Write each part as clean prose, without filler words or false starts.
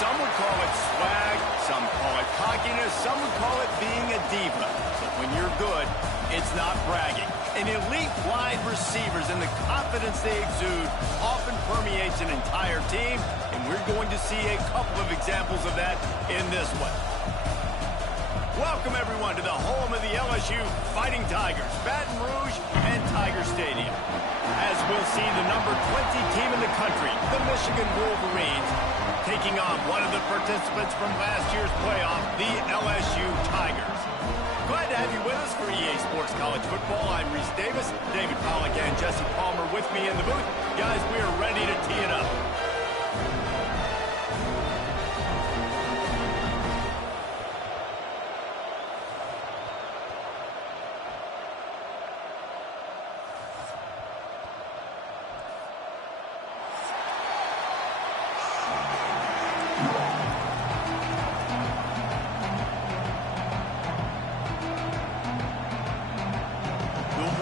Some would call it swag, some call it cockiness, some would call it being a diva. But when you're good, it's not bragging. An elite wide receivers and the confidence they exude often permeates an entire team, and we're going to see a couple of examples of that in this one. Welcome, everyone, to the home of the LSU Fighting Tigers, Baton Rouge and Tiger Stadium. As we'll see the number 20 team in the country, the Michigan Wolverines, taking on one of the participants from last year's playoff, the LSU Tigers. Glad to have you with us for EA Sports College Football. I'm Reese Davis, David Pollack and Jesse Palmer with me in the booth. Guys, we are ready to tee it up.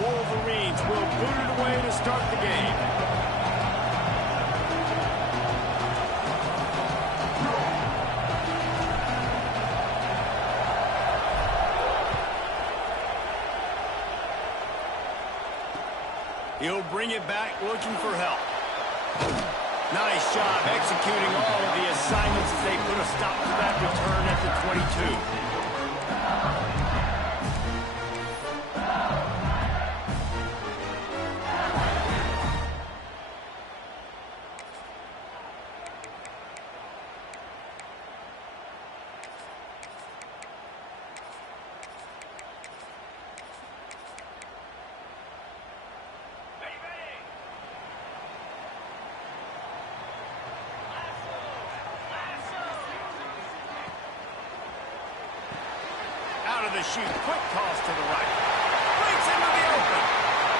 Wolverines will boot it away to start the game. He'll bring it back looking for help. Nice job executing all of the assignments as they put a stop to that return at the 22. Out of the chute, quick toss to the right. Breaks into the open.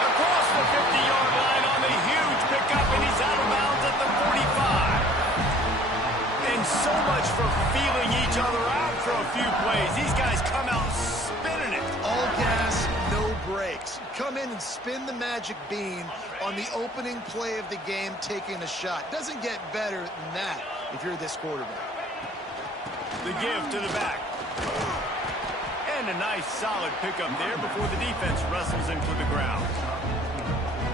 Across the 50-yard line on the huge pickup, and he's out of bounds at the 45. And so much for feeling each other out for a few plays. These guys come out spinning it. All gas, no brakes. Come in and spin the magic bean on the opening play of the game, taking a shot. Doesn't get better than that if you're this quarterback. The give to the back. And a nice solid pickup there before the defense wrestles him to the ground.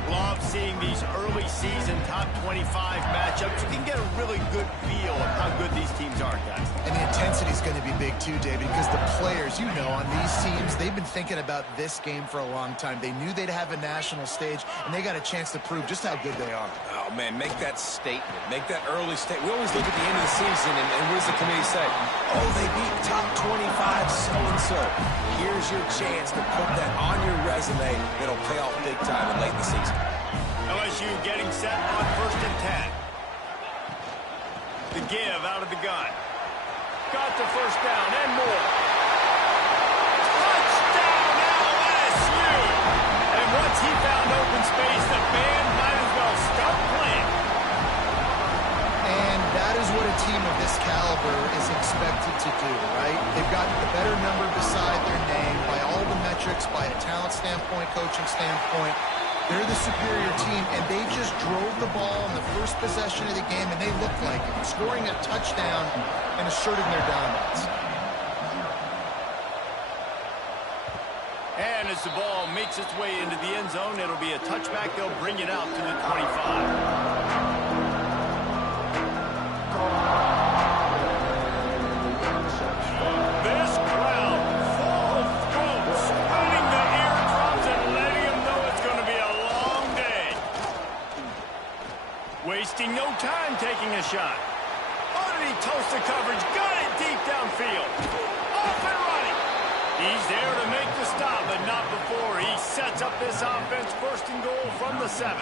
Love seeing these early season top 25 matchups. You can get a really good feel of how good these teams are, guys. And the intensity is going to be big too, David, because the players, you know, on these teams, they've been thinking about this game for a long time. They knew they'd have a national stage, and they got a chance to prove just how good they are. Oh, man, make that statement. Make that early statement. We always look at the end of the season, and what does the committee say? Oh, they beat top 25 so-and-so. Here's your chance to put that on your resume that'll pay off big time late in the season. LSU getting set on 1st and 10. The give out of the gun. Got the first down and more. Touchdown LSU! And once he found open space, the band might as well start playing. And that is what a team of this caliber is expected to do, right? They've got the better number beside their name by all the metrics, by a talent standpoint, coaching standpoint. They're the superior team, and they just drove the ball on the first possession of the game, and they looked like it, scoring a touchdown and asserting their dominance. And as the ball makes its way into the end zone, it'll be a touchback. They'll bring it out to the 25. Wasting no time taking a shot. Oh, did he toast the coverage? Got it deep downfield. Off and running. He's there to make the stop, but not before he sets up this offense 1st and goal from the 7.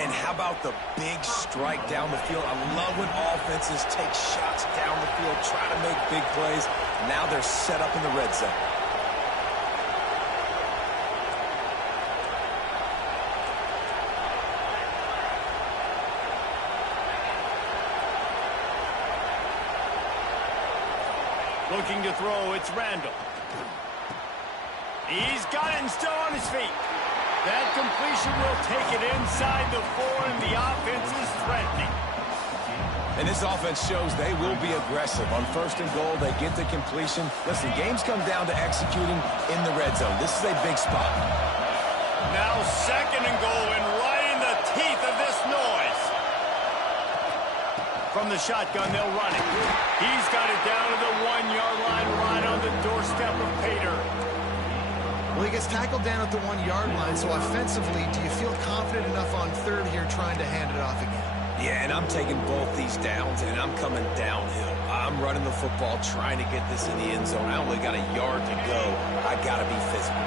And how about the big strike down the field? I love when offenses take shots down the field, try to make big plays. Now they're set up in the red zone. Looking to throw, it's Randall. He's got it and still on his feet. That completion will take it inside the 4, and the offense is threatening. And this offense shows they will be aggressive. On 1st and goal, they get the completion. Listen, games come down to executing in the red zone. This is a big spot. Now 2nd and goal, and right in the teeth of this noise. From the shotgun, they'll run it. He's got it down to the 1-yard line, right on the doorstep of Pater. Well, he gets tackled down at the 1-yard line, so offensively, do you feel confident enough on 3rd here trying to hand it off again? Yeah, and I'm taking both these downs, and I'm coming downhill. I'm running the football, trying to get this in the end zone. I only got a yard to go. I got to be physical.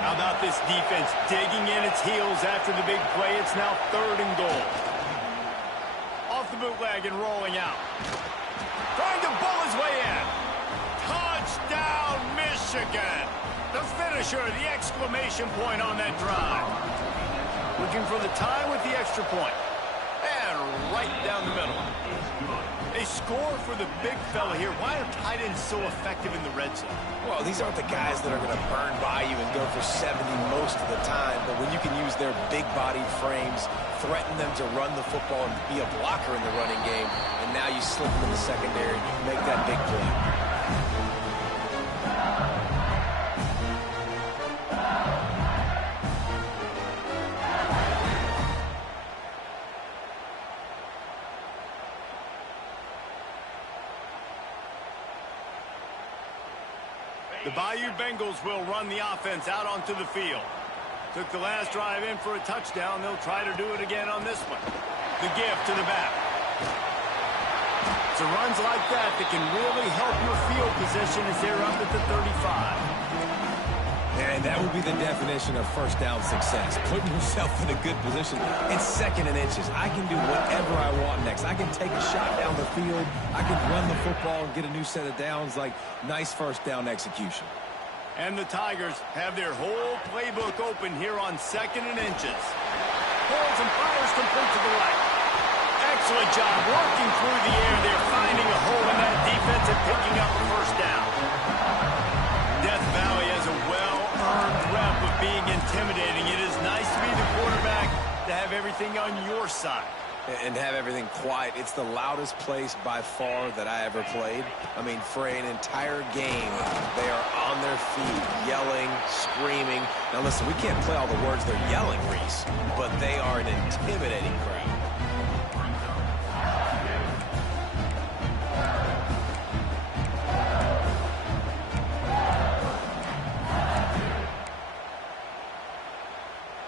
How about this defense digging in its heels after the big play? It's now 3rd and goal. Off the bootleg and rolling out. Trying to bull his way in. Touchdown, Michigan! The finisher, the exclamation point on that drive. Looking for the tie with the extra point. And right down the middle. They score for the big fella here. Why are tight ends so effective in the red zone? Well, these aren't the guys that are going to burn by you and go for 70 most of the time, but when you can use their big-bodied frames, threaten them to run the football and be a blocker in the running game, and now you slip them in the secondary, you make that big play. The Bayou Bengals will run the offense out onto the field. Took the last drive in for a touchdown. They'll try to do it again on this one. The give to the back. It's runs like that that can really help your field position as they're up at the 35. And that would be the definition of 1st down success. Putting yourself in a good position. It's 2nd and inches. I can do whatever I want next. I can take a shot down the field. I can run the football and get a new set of downs. Like, nice 1st down execution. And the Tigers have their whole playbook open here on 2nd and inches. Pulls and fires complete to the right. Excellent job working through the air. They're finding a hole in that defense and picking up a 1st down. Death Valley has a well-earned rep of being intimidating. It is nice to be the quarterback, to have everything on your side. And have everything quiet. It's the loudest place by far that I ever played. I mean, for an entire game, they are on their feet, yelling, screaming. Now listen, we can't play all the words they're yelling, Reese, but they are an intimidating crowd.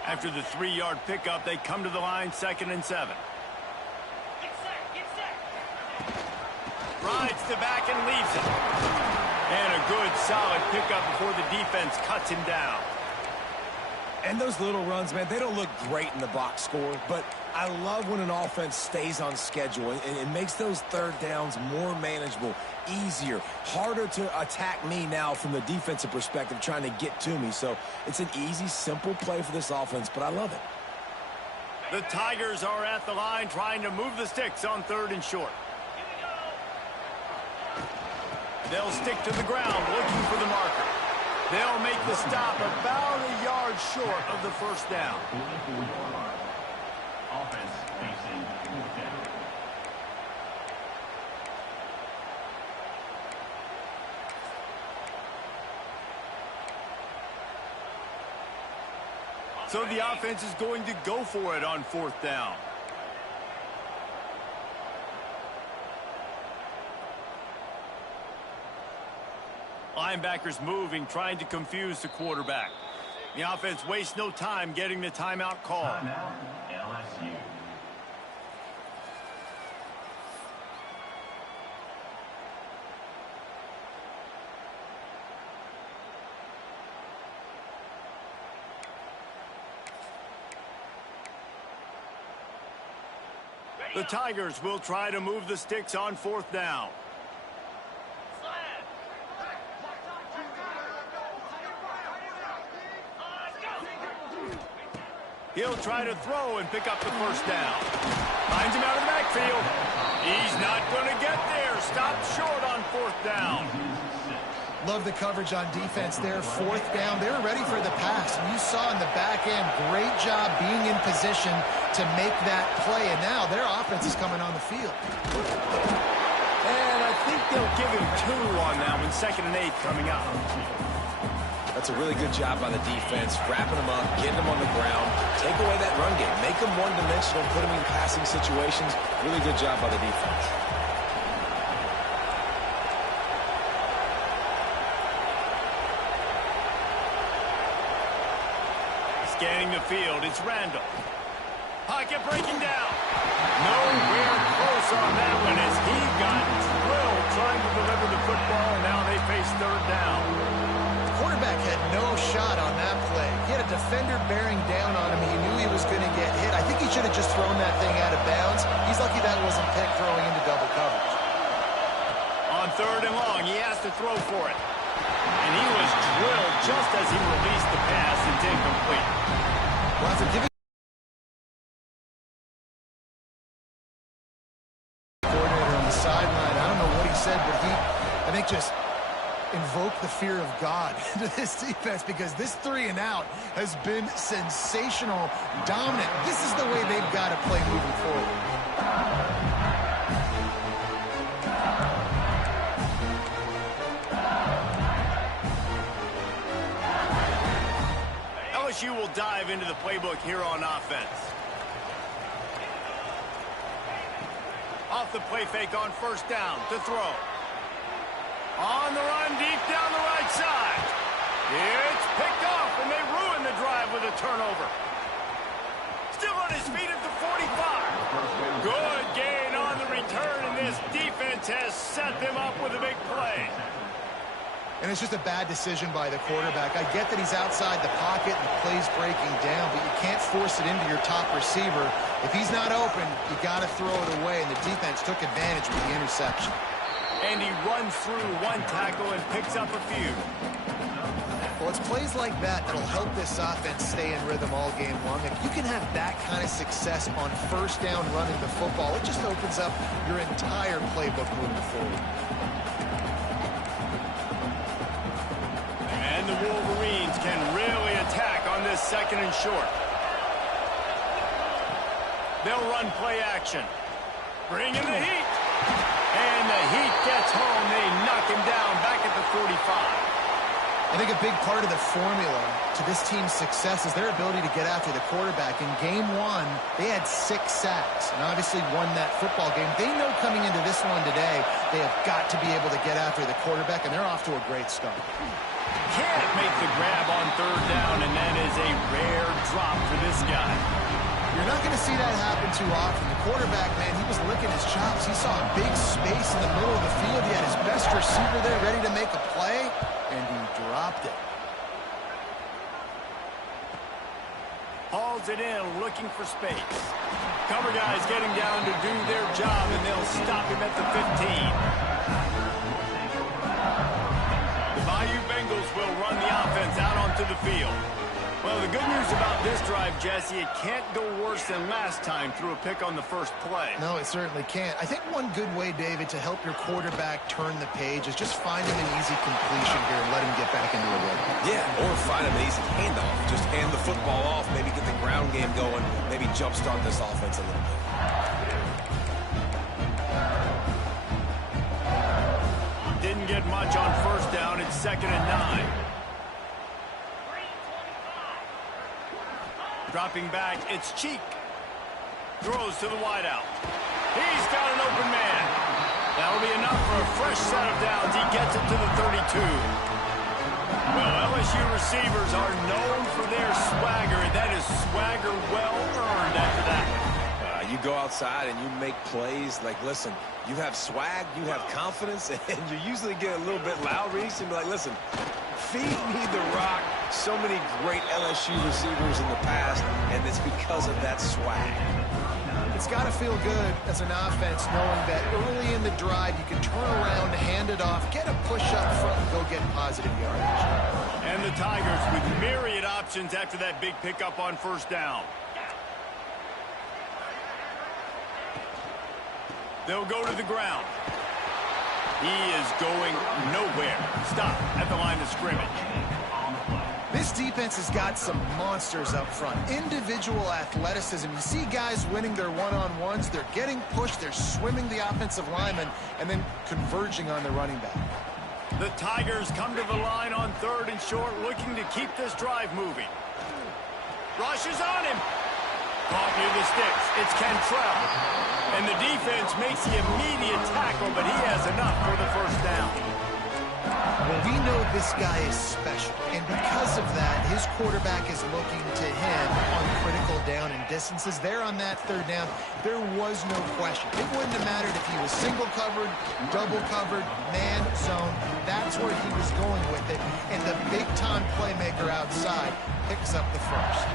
After the 3-yard pickup, they come to the line, 2nd and 7. Rides the back and leaves it. And a good, solid pickup before the defense cuts him down. And those little runs, man, they don't look great in the box score, but I love when an offense stays on schedule and it makes those 3rd downs more manageable, easier, harder to attack me now from the defensive perspective trying to get to me. So it's an easy, simple play for this offense, but I love it. The Tigers are at the line trying to move the sticks on 3rd and short. They'll stick to the ground looking for the marker. They'll make the stop about a yard short of the 1st down. Offense facing 4th down. So the offense is going to go for it on 4th down. Linebackers moving, trying to confuse the quarterback. The offense wastes no time getting the timeout call. Timeout, LSU. The Tigers will try to move the sticks on 4th down. He'll try to throw and pick up the 1st down. Finds him out of the backfield. He's not going to get there. Stopped short on 4th down. Love the coverage on defense there. Fourth down. They were ready for the pass. And you saw in the back end, great job being in position to make that play. And now their offense is coming on the field. And I think they'll give him 2 on that one. 2nd and 8 coming up. That's a really good job by the defense, wrapping them up, getting them on the ground, take away that run game, make them one-dimensional, put them in passing situations. Really good job by the defense. Scanning the field, it's Randall. Pocket breaking down. Nowhere close on that one as he got drilled trying to deliver the football. Now they face 3rd down. Quarterback had no shot on that play. He had a defender bearing down on him. He knew he was going to get hit. I think he should have just thrown that thing out of bounds. He's lucky that wasn't picked throwing into double coverage. On 3rd and long, he has to throw for it. And he was drilled just as he released the pass. It's incomplete. Well, after giving coordinator on the sideline, I don't know what he said, but he, I think, just invoke the fear of God into this defense because this 3 and out has been sensational, dominant. This is the way they've got to play moving forward. LSU will dive into the playbook here on offense. Off the play fake on 1st down to throw. On the run, deep down the right side. It's picked off, and they ruin the drive with a turnover. Still on his feet at the 45. Good gain on the return, and this defense has set them up with a big play. And it's just a bad decision by the quarterback. I get that he's outside the pocket and the play's breaking down, but you can't force it into your top receiver. If he's not open, you got to throw it away, and the defense took advantage with the interception. And he runs through 1 tackle and picks up a few. Well, it's plays like that that'll help this offense stay in rhythm all game long. If you can have that kind of success on 1st down running the football, it just opens up your entire playbook moving forward. And the Wolverines can really attack on this 2nd and short. They'll run play action. Bring in the heat. And the heat gets home. They knock him down back at the 45. I think a big part of the formula to this team's success is their ability to get after the quarterback. In game 1, they had 6 sacks and obviously won that football game. They know coming into this one today, they have got to be able to get after the quarterback, and they're off to a great start. Can't make the grab on 3rd down, and that is a rare drop for this guy. You're not going to see that happen too often. The quarterback, man, he was licking his chops. He saw a big space in the middle of the field. He had his best receiver there ready to make a play, and he dropped it. Hauls it in, looking for space. Cover guys getting down to do their job, and they'll stop him at the 15. The Bayou Bengals will run the offense out onto the field. Well, the good news about this drive, Jesse, it can't go worse than last time through a pick on the first play. No, it certainly can't. I think one good way, David, to help your quarterback turn the page is just find him an easy completion here and let him get back into a rhythm. Yeah, or find him an easy handoff. Just hand the football off, maybe get the ground game going, maybe jumpstart this offense a little bit. Didn't get much on 1st down. It's 2nd and 9. Dropping back, it's Cheek. Throws to the wideout. He's got an open man. That'll be enough for a fresh set of downs. He gets it to the 32. Well, LSU receivers are known for their swagger, and that is swagger well earned after that. You go outside and you make plays. Like, listen, you have swag, you have confidence, and you usually get a little bit loud, Reese, and be like, listen, feed me the rock. So many great LSU receivers in the past, and it's because of that swag. It's got to feel good as an offense knowing that early in the drive you can turn around, hand it off, get a push up front, and go get positive yardage. And the Tigers with myriad options after that big pickup on 1st down. They'll go to the ground. He is going nowhere. Stop at the line of scrimmage. This defense has got some monsters up front. Individual athleticism. You see guys winning their one-on-ones. They're getting pushed. They're swimming the offensive lineman and then converging on the running back. The Tigers come to the line on 3rd and short, looking to keep this drive moving. Rushes on him. Caught near the sticks. It's Cantrell. And the defense makes the immediate tackle, but he has enough for the first down. Well, we know this guy is special, and because of that, his quarterback is looking to him on critical down and distances. There on that 3rd down, there was no question. It wouldn't have mattered if he was single covered, double covered, man, zone. That's where he was going with it, and the big-time playmaker outside picks up the first.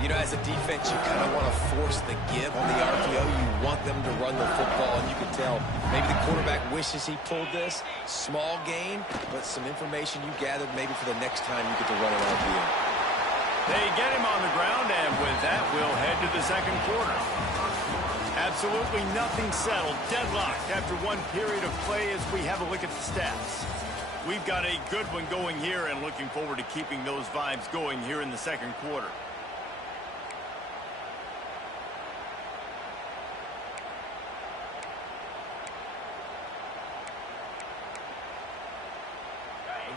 You know, as a defense, you kind of want to force the give on the RPO. You want them to run the football, and you can tell maybe the quarterback wishes he pulled this. Small gain, but some information you gathered maybe for the next time you get to run an RPO. They get him on the ground, and with that, we'll head to the second quarter. Absolutely nothing settled. Deadlocked after one period of play as we have a look at the stats. We've got a good one going here, and looking forward to keeping those vibes going here in the second quarter.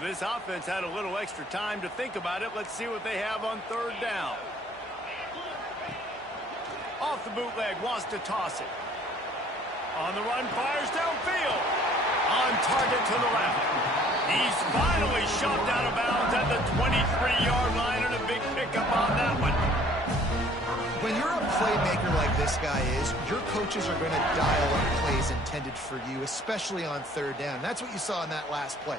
This offense had a little extra time to think about it. Let's see what they have on 3rd down. Off the bootleg, wants to toss it. On the run, fires downfield. On target to the left. He's finally shoved out of bounds at the 23-yard line, and a big pickup on that one. When you're a playmaker like this guy is, your coaches are going to dial up plays intended for you, especially on 3rd down. That's what you saw in that last play.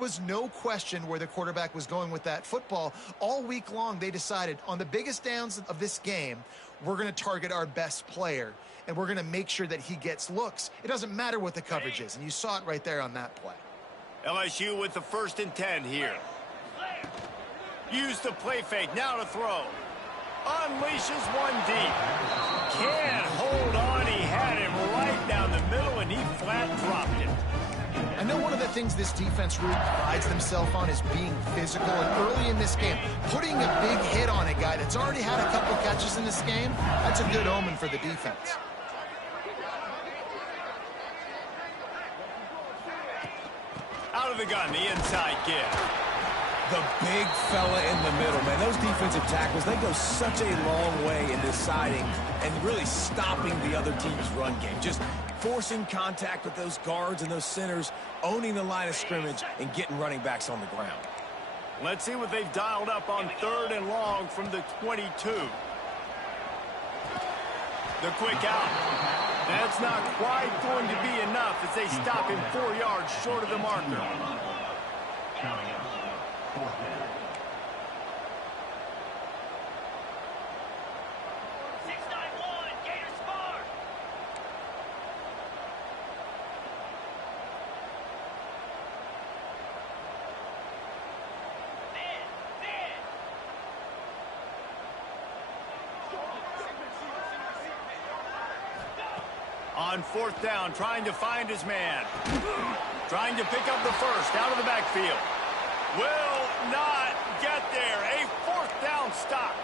Was no question where the quarterback was going with that football. All week long, they decided on the biggest downs of this game, we're going to target our best player, and we're going to make sure that he gets looks. It doesn't matter what the coverage is, and you saw it right there on that play. LSU with the 1st and 10 here. Use the play fake, now to throw. Unleashes one deep. Can't hold on, he had him right down the middle, and he flat dropped it. I know one of the things this defense really prides themselves on is being physical, and early in this game, putting a big hit on a guy that's already had a couple catches in this game, that's a good omen for the defense. Out of the gun, the inside give. The big fella in the middle, man. Those defensive tackles, they go such a long way in deciding and really stopping the other team's run game. Just forcing contact with those guards and those centers, owning the line of scrimmage, and getting running backs on the ground. Let's see what they've dialed up on 3rd and long from the 22. The quick out. That's not quite going to be enough as they stop him 4 yards short of the marker. Counting up. 4th down. 691, Gators far. Man. On 4th down, trying to find his man. Trying to pick up the first out of the backfield. will not get there. A fourth down stop.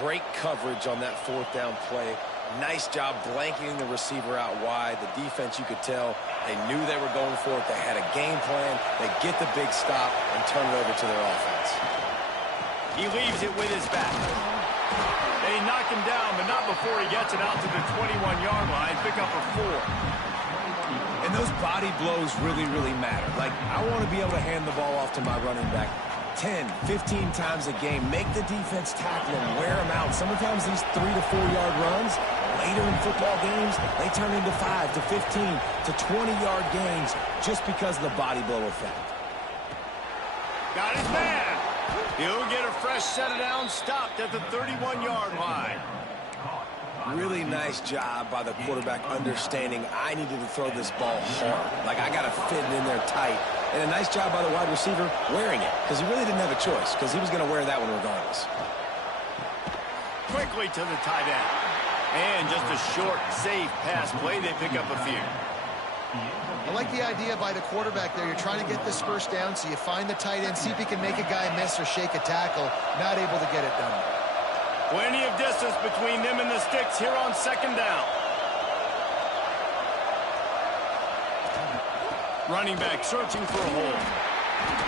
Great coverage on that fourth down play. Nice job blanketing the receiver out wide. The defense, you could tell, they knew they were going for it. They had a game plan. They get the big stop and turn it over to their offense. He leaves it with his back. They knock him down, but not before he gets it out to the 21-yard line. Pick up a 4. And those body blows really, really matter. Like, I want to be able to hand the ball off to my running back 10, 15 times a game. Make the defense tackle him, wear him out. Sometimes these 3 to 4 yard runs, later in football games, they turn into 5 to 15 to 20-yard gains just because of the body blow effect. Got his man. He'll get a fresh set of downs stopped at the 31-yard line. Really nice job by the quarterback understanding I needed to throw this ball hard. Like, I got to fit it in there tight. And a nice job by the wide receiver wearing it, because he really didn't have a choice, because he was going to wear that one regardless. Quickly to the tight end. And just a short, safe pass play. They pick up a few. I like the idea by the quarterback there. You're trying to get this first down, so you find the tight end, see if he can make a guy miss or shake a tackle. Not able to get it done. Plenty of distance between them and the sticks here on second down. Running back searching for a hole.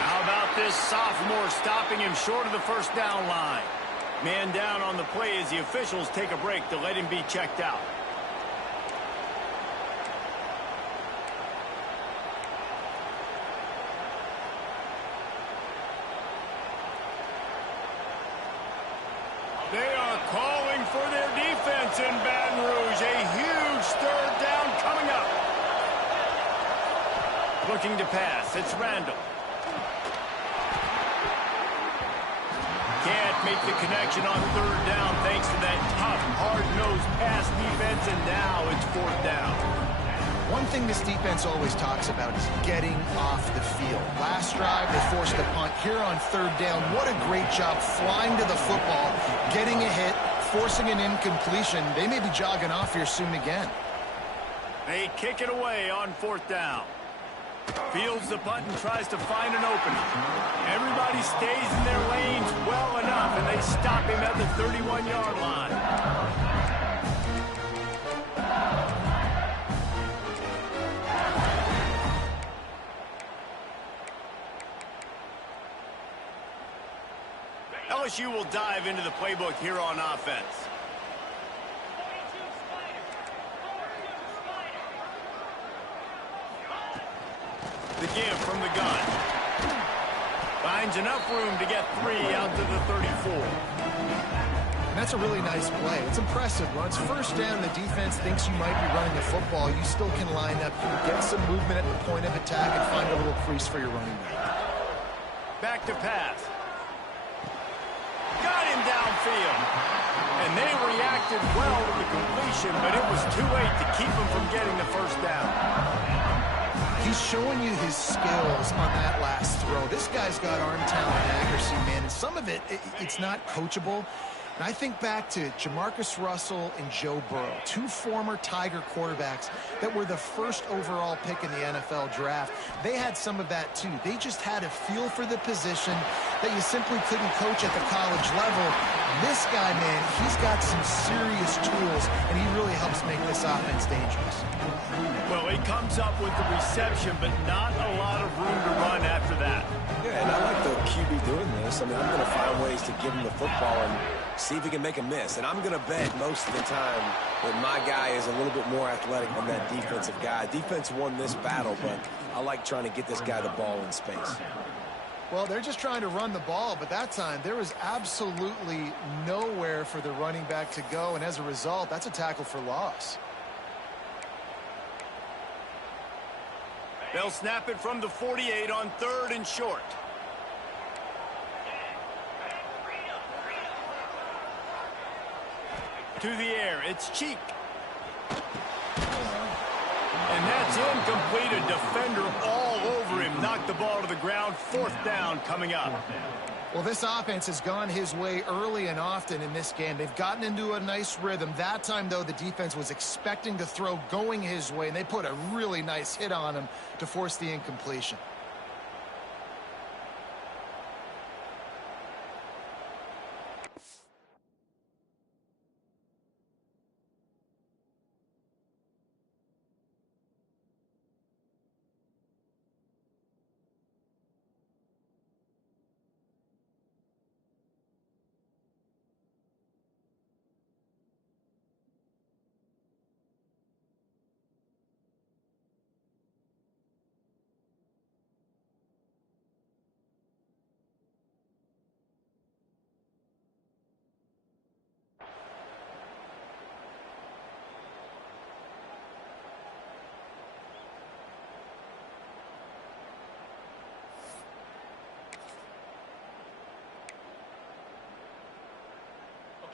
How about this sophomore stopping him short of the first down line? Man down on the play as the officials take a break to let him be checked out. They are calling for their defense in Baton Rouge. A huge third down coming up. Looking to pass. It's Randall. Can't make the connection on third down thanks to that tough, hard-nosed pass defense, and now it's fourth down. One thing this defense always talks about is getting off the field. Last drive, they forced a punt. Here on third down, what a great job flying to the football, getting a hit, forcing an incompletion. They may be jogging off here soon again. They kick it away on fourth down. Fields the punt and tries to find an opening. Everybody stays in their lanes well enough, and they stop him at the 31-yard line. LSU will dive into the playbook here on offense. The give from the gun. Finds enough room to get 3 out to the 34. And that's a really nice play. It's impressive. When it's first down, the defense thinks you might be running the football. You still can line up, get some movement at the point of attack, and find a little crease for your running back. Back to pass. Got him downfield. And they reacted well to the completion, but it was too late to keep him from getting the first down. He's showing you his skills on that last throw. This guy's got arm talent and accuracy, man. And some of it's not coachable. And I think back to Jamarcus Russell and Joe Burrow, 2 former Tiger quarterbacks that were the first overall pick in the NFL draft. They had some of that, too. They just had a feel for the position that you simply couldn't coach at the college level. This guy, man, he's got some serious tools, and he really helps make this offense dangerous. Well, he comes up with the reception, but not a lot of room to run after that. Yeah, and I like the QB doing this. I mean, I'm going to find ways to give him the football and see if he can make a miss. And I'm going to bet most of the time that my guy is a little bit more athletic than that defensive guy. Defense won this battle, but I like trying to get this guy the ball in space. Well, they're just trying to run the ball, but that time there was absolutely nowhere for the running back to go, and as a result, that's a tackle for loss. They'll snap it from the 48 on third and short. To the air, it's Cheek. And that's incomplete. A defender all over him. Knocked the ball to the ground. Fourth down coming up. Well, this offense has gone his way early and often in this game. They've gotten into a nice rhythm. That time, though, the defense was expecting to throw going his way, and they put a really nice hit on him to force the incompletion.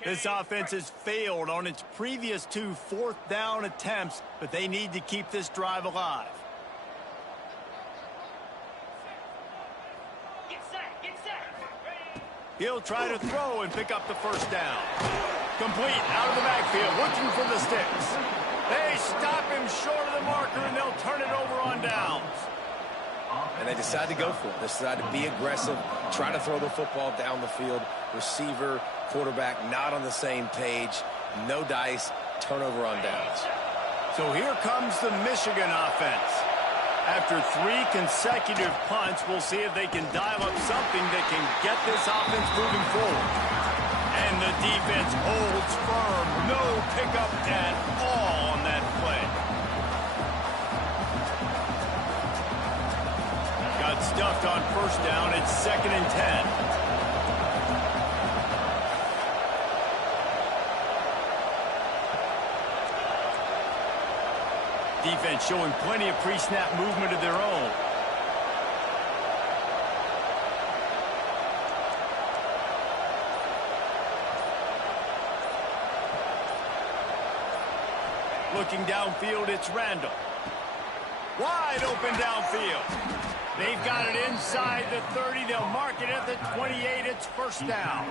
This offense has failed on its previous 2 fourth-down attempts, but they need to keep this drive alive. Get set, get set. He'll try to throw and pick up the first down. Complete out of the backfield, looking for the sticks. They stop him short of the marker, and they'll turn it over on downs. And they decide to go for it. They decide to be aggressive, try to throw the football down the field. Receiver, quarterback, not on the same page. No dice, turnover on downs. So here comes the Michigan offense. After 3 consecutive punts, we'll see if they can dial up something that can get this offense moving forward. And the defense holds firm. No pickup at all on that play. Got stuffed on first down. It's 2nd and 10. Defense showing plenty of pre-snap movement of their own. Looking downfield, it's Randall. Wide open downfield. They've got it inside the 30. They'll mark it at the 28. It's first down.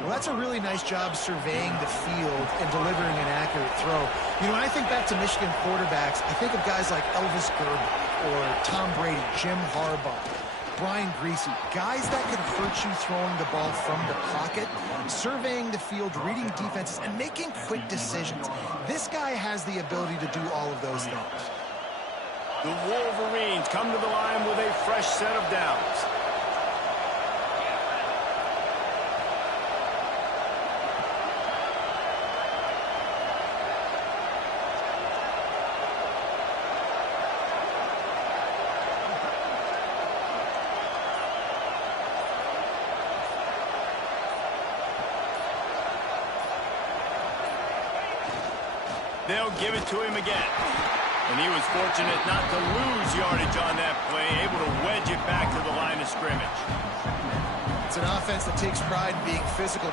Well, that's a really nice job surveying the field and delivering an accurate throw. You know, when I think back to Michigan quarterbacks, I think of guys like Elvis Gerber or Tom Brady, Jim Harbaugh, Brian Greasy, guys that can hurt you throwing the ball from the pocket, surveying the field, reading defenses, and making quick decisions. This guy has the ability to do all of those things. The Wolverines come to the line with a fresh set of downs. They'll give it to him again. And he was fortunate not to lose yardage on that play, able to wedge it back to the line of scrimmage. It's an offense that takes pride in being physical.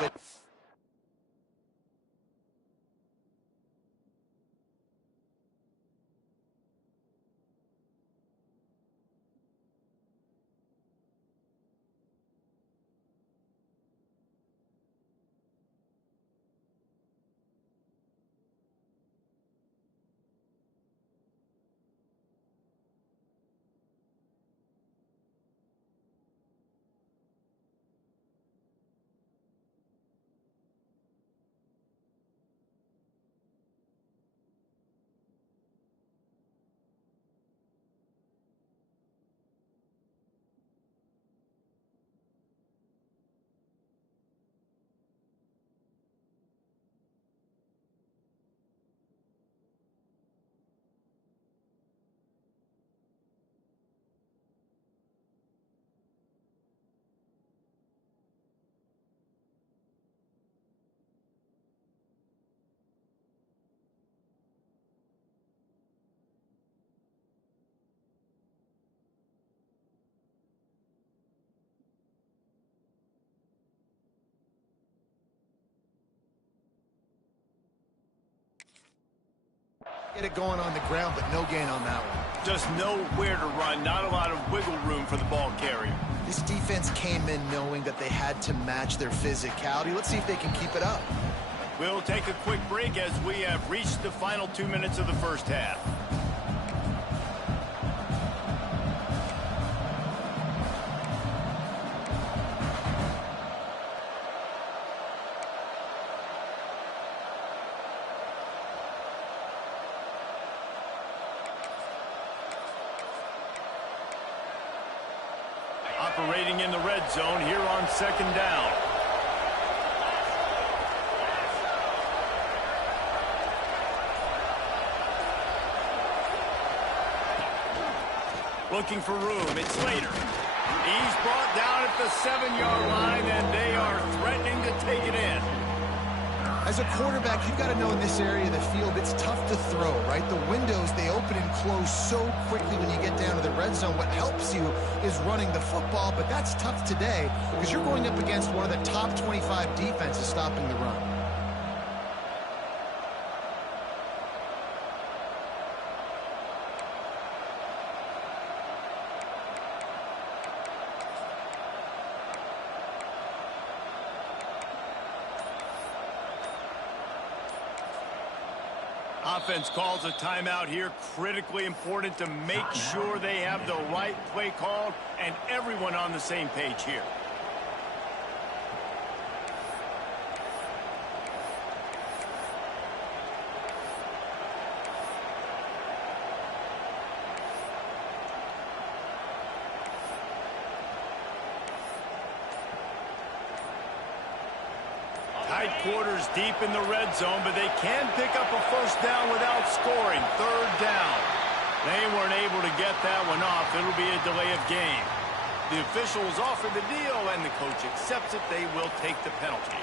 Get it going on the ground, but no gain on that one. Just nowhere to run, not a lot of wiggle room for the ball carrier. This defense came in knowing that they had to match their physicality. Let's see if they can keep it up. We'll take a quick break as we have reached the final 2 minutes of the first half. Operating in the red zone here on 2nd down. Looking for room. It's Slater. He's brought down at the 7-yard line, and they are threatening to take it in. As a quarterback, you've got to know in this area of the field, it's tough to throw, right? The windows, they open and close so quickly when you get down to the red zone. What helps you is running the football, but that's tough today because you're going up against one of the top 25 defenses stopping the run. Offense calls a timeout here. Critically important to make sure they have the right play called and everyone on the same page here. Tight quarters deep in the red zone, but they can pick up a first down without scoring. Third down. They weren't able to get that one off. It'll be a delay of game. The officials offer the deal, and the coach accepts it. They will take the penalty.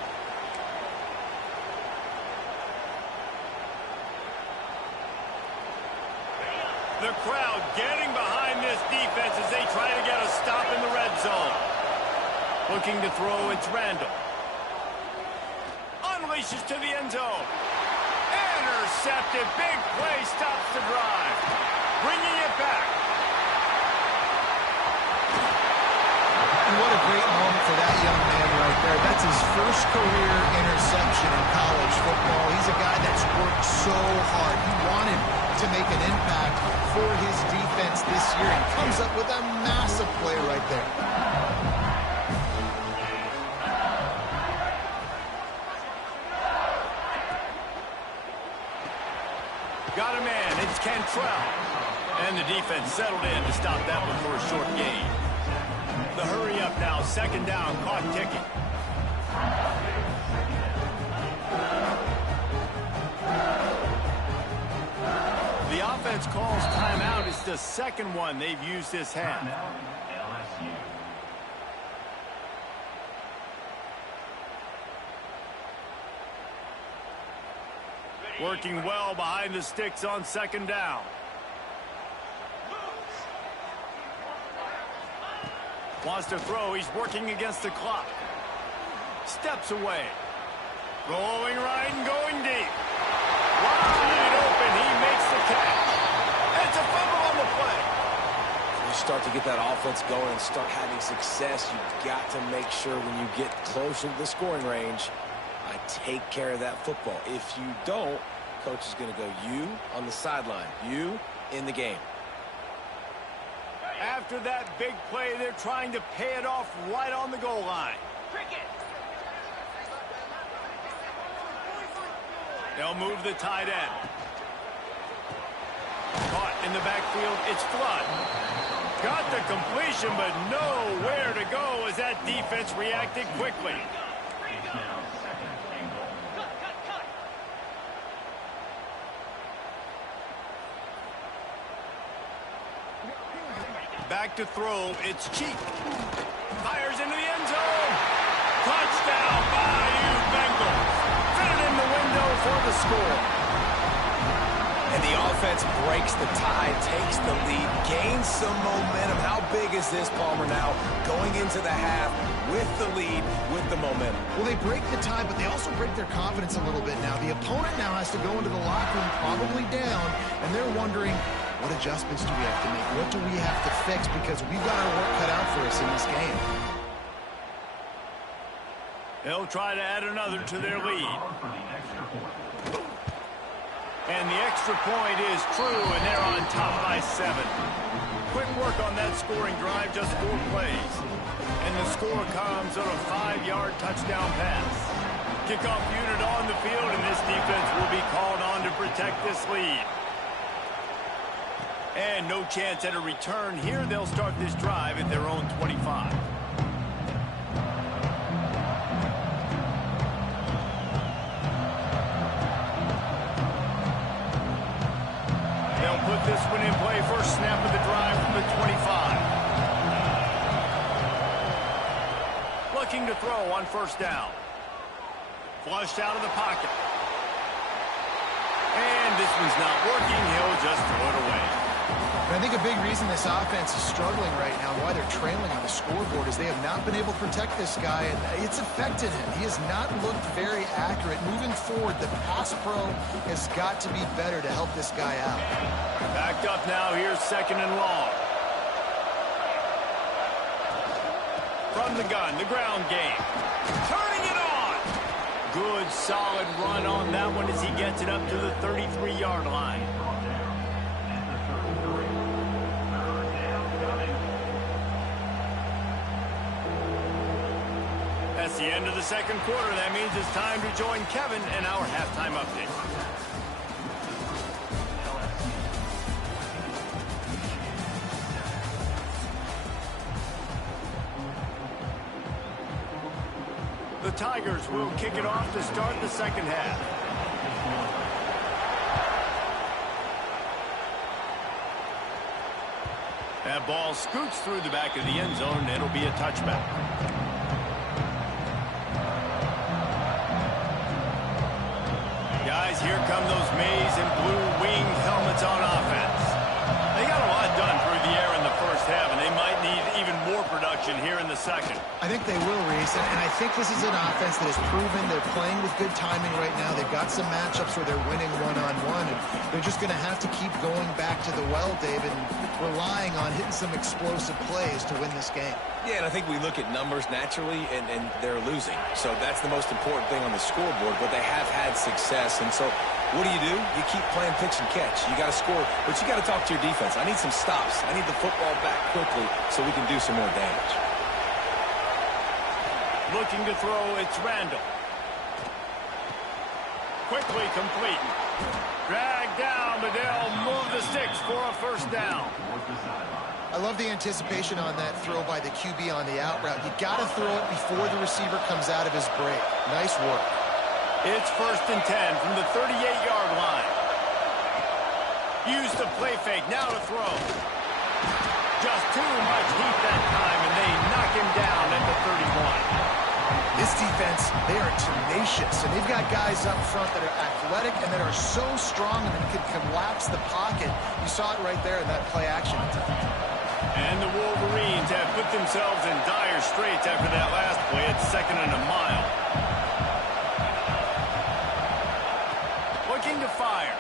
The crowd getting behind this defense as they try to get a stop in the red zone. Looking to throw, it's Randall. Unleashes to the end zone. Intercepted. Big play stops the drive. Bringing it back. And what a great moment for that young man right there. That's his first career interception in college football. He's a guy that's worked so hard. He wanted to make an impact for his defense this year and comes up with a massive play right there. Got a man, it's Cantrell. And the defense settled in to stop that one for a short gain. The hurry up now, second down, clock ticking. The offense calls timeout. It's the second one they've used this half. Working well behind the sticks on second down. Wants to throw. He's working against the clock. Steps away. Rolling right and going deep. Wide open. He makes the catch. It's a fumble on the play. When you start to get that offense going and start having success, you've got to make sure when you get closer to the scoring range, I take care of that football. If you don't, coach is going to go, you on the sideline, you in the game. After that big play, they're trying to pay it off right on the goal line. They'll move the tight end. Caught in the backfield, it's Flood. Got the completion, but nowhere to go as that defense reacted quickly. Back to throw, it's Cheek. Fires into the end zone. Touchdown, Bayou Bengals. Fitted in the window for the score. And the offense breaks the tie, takes the lead, gains some momentum. How big is this, Palmer, now? Going into the half with the lead, with the momentum. Well, they break the tie, but they also break their confidence a little bit now. The opponent now has to go into the locker room probably down, and they're wondering, what adjustments do we have to make? What do we have to fix? Because we've got our work cut out for us in this game. They'll try to add another to their lead. And the extra point is true, and they're on top by 7. Quick work on that scoring drive, just 4 plays. And the score comes on a 5-yard touchdown pass. Kickoff unit on the field, and this defense will be called on to protect this lead. And no chance at a return here. They'll start this drive at their own 25. They'll put this one in play. First snap of the drive from the 25. Looking to throw on first down. Flushed out of the pocket. And this one's not working. He'll just throw it away. And I think a big reason this offense is struggling right now, why they're trailing on the scoreboard, is they have not been able to protect this guy, and it's affected him. He has not looked very accurate. Moving forward, the pass pro has got to be better to help this guy out. Backed up now. Here's 2nd and long. From the gun, the ground game. Turning it on. Good, solid run on that one as he gets it up to the 33-yard line. That's the end of the 2nd quarter. That means it's time to join Kevin in our halftime update. The Tigers will kick it off to start the 2nd half. That ball scoots through the back of the end zone. It'll be a touchback. Guys, here come those maize and blue winged helmets on offense. They got a lot done through the air in the 1st half, and they might need even more production here in the 2nd. I think they will, Reese, and I think this is an offense that has proven they're playing with good timing right now. They've got some matchups where they're winning one-on-one, and they're just going to have to keep going back to the well, David, and relying on hitting some explosive plays to win this game. Yeah, and I think we look at numbers naturally, and they're losing. So that's the most important thing on the scoreboard, but they have had success. And so what do? You keep playing pitch and catch. You got to score, but you got to talk to your defense. I need some stops. I need the football back quickly so we can do some more damage. Looking to throw, it's Randall. Quickly complete. Drag down, but they'll move the sticks for a 1st down. I love the anticipation on that throw by the QB on the out route. You got to throw it before the receiver comes out of his break. Nice work. It's 1st and 10 from the 38-yard line. Use the play fake, now to throw. Just too much heat that time, and they knock him down at the 31. This defense, they are tenacious, and they've got guys up front that are athletic and that are so strong and can collapse the pocket. You saw it right there in that play action attempt. And the Wolverines have put themselves in dire straits after that last play. It's 2nd and a mile. Looking to fire.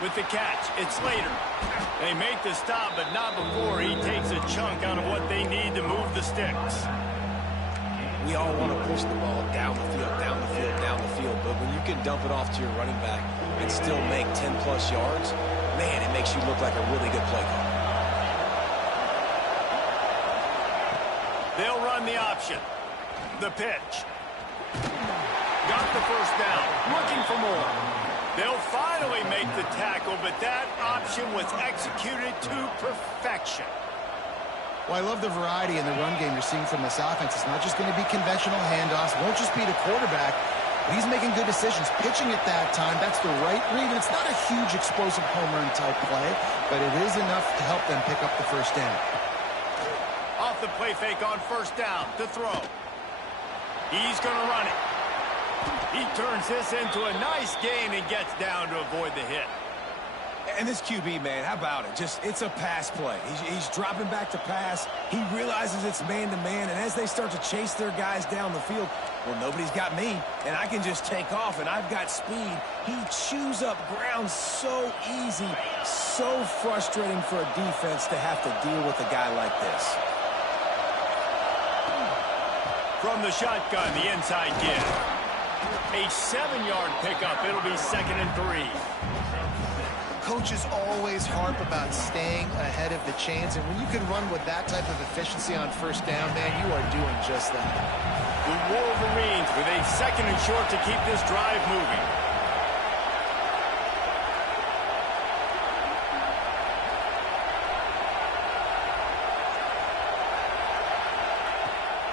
With the catch, it's Slater. They make the stop, but not before he takes a chunk out of what they need to move the sticks. We all want to push the ball down the field, down the field, down the field, but when you can dump it off to your running back and still make 10-plus yards, man, it makes you look like a really good play caller. They'll run the option. The pitch. Got the 1st down. Looking for more. They'll finally make the tackle, but that option was executed to perfection. Well, I love the variety in the run game you're seeing from this offense. It's not just going to be conventional handoffs. It won't just be the quarterback, but he's making good decisions. Pitching at that time, that's the right read. And it's not a huge explosive home run type play, but it is enough to help them pick up the 1st down. Off the play fake on 1st down to throw. He's going to run it. He turns this into a nice gain and gets down to avoid the hit. And this QB, man, how about it? It's a pass play. He's dropping back to pass. He realizes it's man-to-man, and as they start to chase their guys down the field, well, nobody's got me, and I can just take off, and I've got speed. He chews up ground so easy, so frustrating for a defense to have to deal with a guy like this. From the shotgun, the inside give. A 7-yard pickup. It'll be 2nd and 3. Coaches always harp about staying ahead of the chains, and when you can run with that type of efficiency on 1st down, man, you are doing just that. The Wolverines with a 2nd and short to keep this drive moving.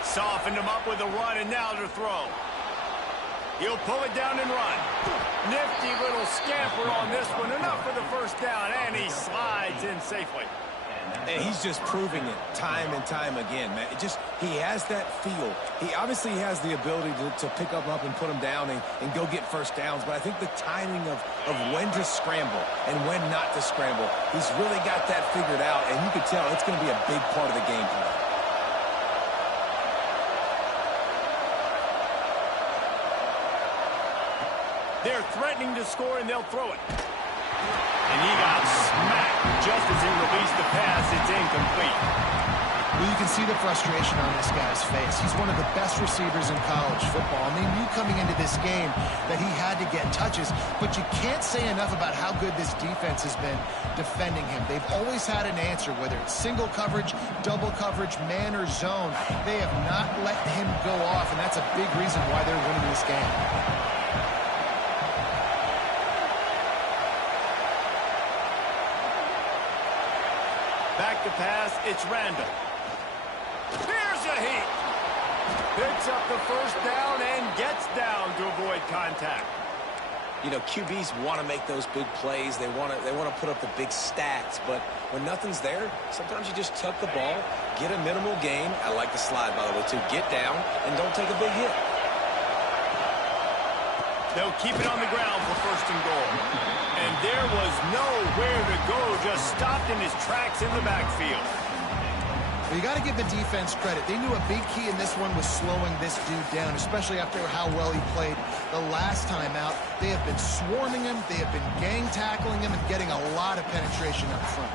Softened him up with a run, and now to throw. He'll pull it down and run. Nifty little scamper on this one. Enough for the 1st down, and he slides in safely. And he's just proving it time and time again, man. He has that feel. He obviously has the ability to pick up and put him down and go get first downs. But I think the timing of when to scramble and when not to scramble, he's really got that figured out. And you can tell it's going to be a big part of the game plan. They're threatening to score, and they'll throw it. And he got smacked just as he released the pass. It's incomplete. Well, you can see the frustration on this guy's face. He's one of the best receivers in college football, and they knew coming into this game that he had to get touches, but you can't say enough about how good this defense has been defending him. They've always had an answer, whether it's single coverage, double coverage, man or zone. They have not let him go off, and that's a big reason why they're winning this game. Back to pass, it's Randall. Here's a heat. Picks up the first down and gets down to avoid contact. You know, QBs want to make those big plays. They want to put up the big stats. But when nothing's there, sometimes you just tuck the ball, get a minimal gain. I like the slide, by the way, too. Get down and don't take a big hit. They'll keep it on the ground for first and goal. And there was nowhere to go, just stopped in his tracks in the backfield. Well, you got to give the defense credit. They knew a big key in this one was slowing this dude down, especially after how well he played the last time out. They have been swarming him, they have been gang tackling him, and getting a lot of penetration up front.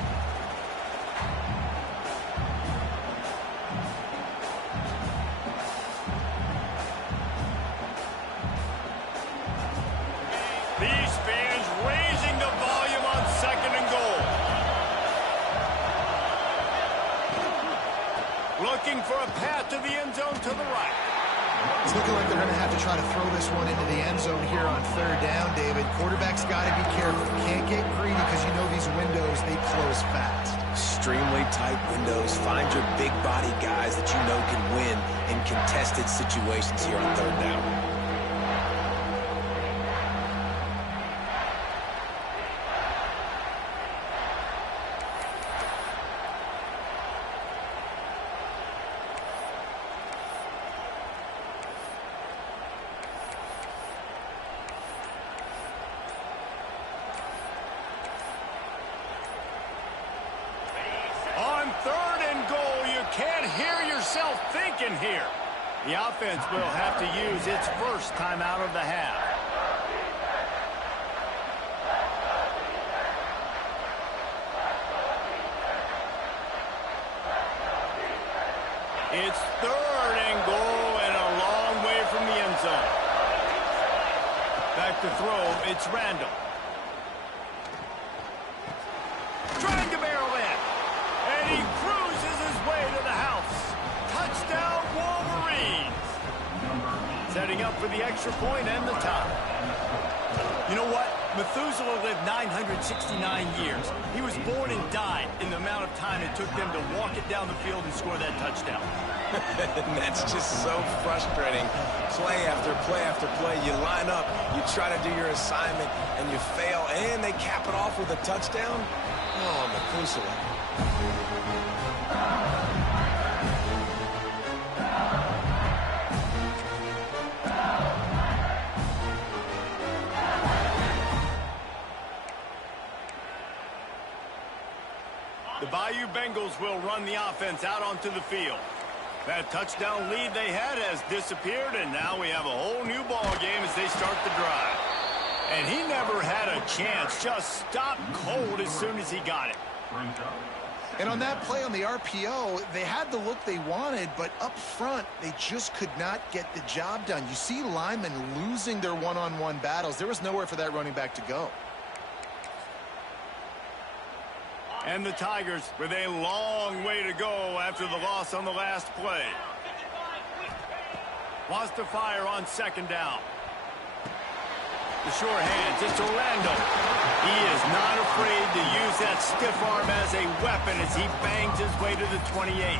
These fans raising the volume on second and goal. Looking for a path to the end zone to the right. It's looking like they're going to have to try to throw this one into the end zone here on third down, David. Quarterback's got to be careful. Can't get greedy because you know these windows, they close fast. Extremely tight windows. Find your big body guys that you know can win in contested situations here on third down. On third and goal, you can't hear yourself thinking here. The offense will have to use its first timeout of the half. It's third and goal and a long way from the end zone. Back to throw, it's Randall. Trying to barrel in. And he cruises his way to the house. Touchdown, Wolverines. Setting up for the extra point and the tie. You know what? Methuselah lived 969 years. He was born and died in the amount of time it took them to walk it down the field and score that touchdown. That's just so frustrating. Play after play after play. You line up, you try to do your assignment, and you fail, and they cap it off with a touchdown. Oh, Methuselah. The Bayou Bengals will run the offense out onto the field. That touchdown lead they had has disappeared, and now we have a whole new ball game as they start the drive. And he never had a chance, just stopped cold as soon as he got it. And on that play on the RPO, they had the look they wanted, but up front, they just could not get the job done. You see linemen losing their one-on-one battles. There was nowhere for that running back to go. And the Tigers with a long way to go after the loss on the last play. Wants to fire on second down. The short hands, it's Orlando. He is not afraid to use that stiff arm as a weapon as he bangs his way to the 28.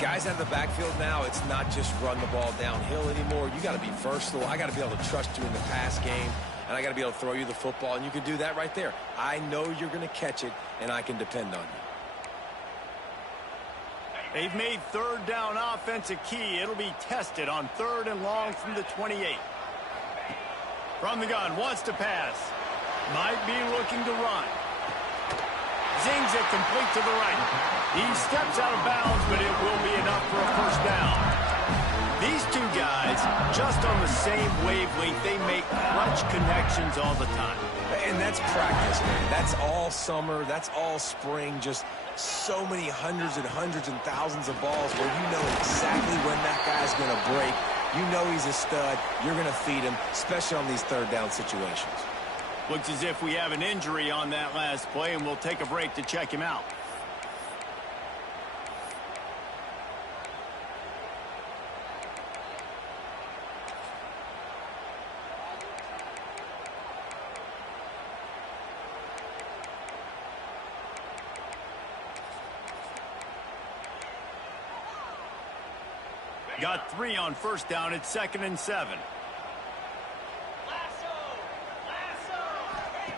Guys out of the backfield now, it's not just run the ball downhill anymore. You got to be versatile. I got to be able to trust you in the pass game, and I got to be able to throw you the football, and you can do that right there. I know you're going to catch it, and I can depend on you. They've made third down offense a key. It'll be tested on 3rd and long from the 28. From the gun, wants to pass. Might be looking to run. Zings it complete to the right. He steps out of bounds, but it will be enough for a first down. These two guys, just on the same wavelength, they make clutch connections all the time. And that's practice, man. That's all summer. That's all spring. Just so many hundreds and thousands of balls where you know exactly when that guy's going to break. You know he's a stud. You're going to feed him, especially on these third down situations. Looks as if we have an injury on that last play, and we'll take a break to check him out. Got 3 on first down. It's 2nd and 7.